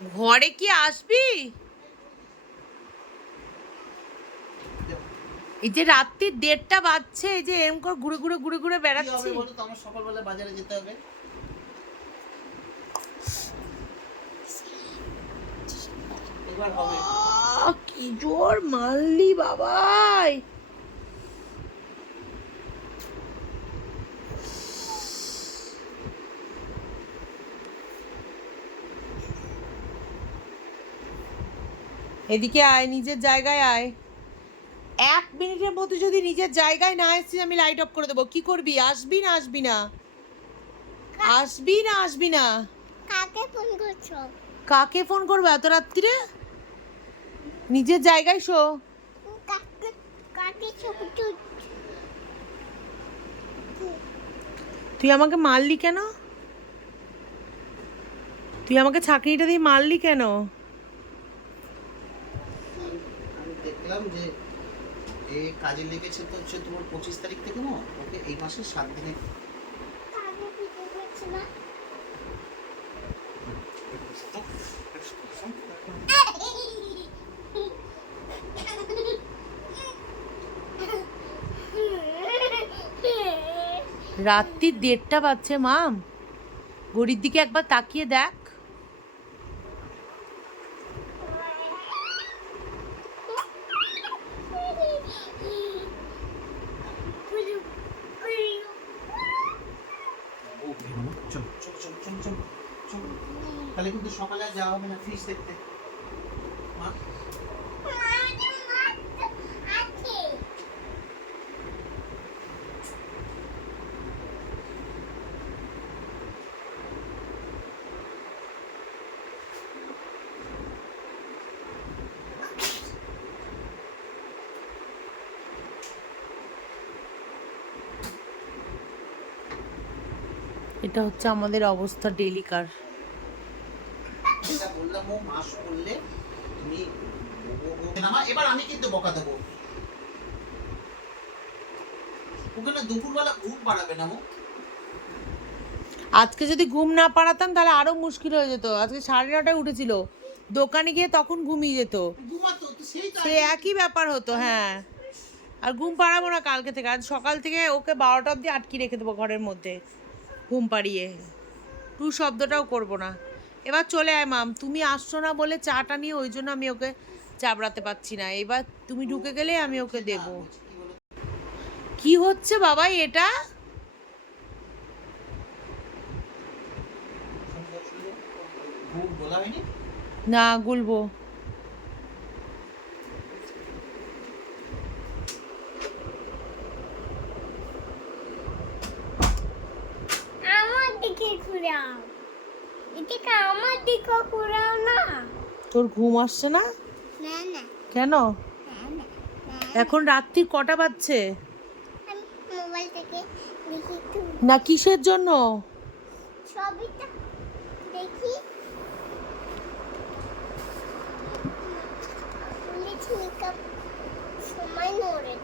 ঘরে কি আসবি? এই যে রাত্রি 1:30টা বাজছে, এই যে এরকম করে ঘুরে ঘুরে ঘুরে ঘুরে বেড়াচ্ছি। বলো তো, আমার সকালবেলা বাজারে যেতে হবে। এবার হবে। কি জোর মারলি বাবাই। এদিকে আয়, নিজের জায়গায় আয়। 1 মিনিটের মধ্যে যদি নিজের জায়গায় না আসছিস আমি লাইট অফ করে দেবো। কি করবি? আসবি না আসবি না? আসবি না আসবি না? কাকে ফোন করছো? কাকে ফোন করবে এত রাত্রিরে? নিজের জায়গায় শো। কাকে কাকে ছবি তুই আমাকে মারলি কেন? তুই আমাকে ছাকনিটা দিয়ে মারলি কেন? আমি দেখলাম যে এই কাজে লেগেছে তো হচ্ছে তোমার 25 তারিখ থেকে না, ওকে এই মাসে 7 দিনে কাকে ভিডিও করছে না? রাত্রি 1:30টা বাজছে মাম, ঘড়ির দিকে একবার তাকিয়ে দেখ। তাহলে কিন্তু সকালে আর যাওয়া হবে না ফিশ দেখতে। মা এটা হচ্ছে আমাদের অবস্থা ডেলিকার। যেটা বললাম ও মাস করলে তুমি এবার আমি কিন্তু বকা দেবো। ওকে না দুপুরবেলা ঘুম পাড়াবে না। আজকে যদি ঘুম না পাড়াতাম তাহলে আরো মুশকিল হয়ে যেত। আজকে 9:30টায় উঠেছিল, দোকানে গিয়ে তখন ঘুমিয়ে যেত। ঘুমাতো তো সেই তো সে একই ব্যাপার হতো। হ্যাঁ, আর ঘুম পাড়াবো না কালকে থেকে। আজ সকাল থেকে ওকে 12টা অবধি আটকে রেখে দেবো ঘরের মধ্যে, ঘুম পাড়িয়ে। টু শব্দটাও করবো না। এবার চলে আয় মাম, তুমি আসছো না বলে চাটা নিয়ে ওই জন্য আমি ওকে চাবড়াতে পারছি না। এবার তুমি ঢুকে গেলে আমি ওকে দেব। কি হচ্ছে বাবাই এটা? বলা হয়নি। না গুলবো। আমার দিকে ঘুরাও, এদিকে আমার দিকে ঘুরাও না। তোর ঘুম আসছে না না না কেন? না না না। এখন রাত্রি কটা বাজছে? আমি মোবাইল থেকে দেখি একটু, না কিসের জন্য? ছবিটা দেখি। পুলিশ মেকআপ সময় নড়ে।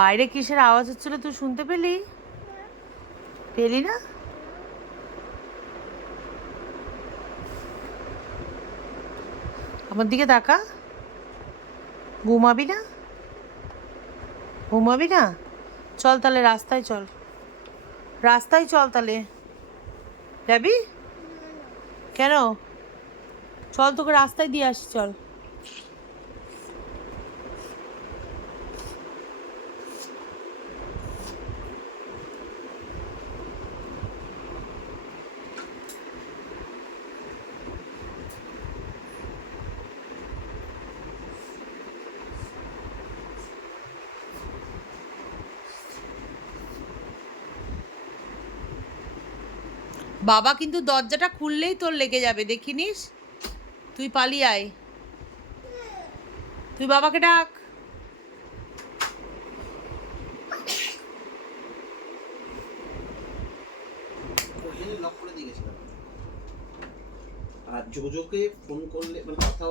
বাইরে কিসের আওয়াজ হচ্ছিল তুই শুনতে পেলি? পেলি না? আমার দিকে তাকা। ঘুমাবি না? ঘুমাবি না? চল তাহলে রাস্তায় চল, রাস্তায় চল তাহলে। যাবি কেন? চল তোকে রাস্তায় দিয়ে আসি, চল। বাবা কিন্তু দরজাটা খুললেই তোর লেগে যাবে, দেখিনিস? তুই পালিয়ে আয়, তুই বাবাকে ডাক। লক করে দিয়ে গেছিলাম। আর জোজোকে ফোন করলে মানে কথা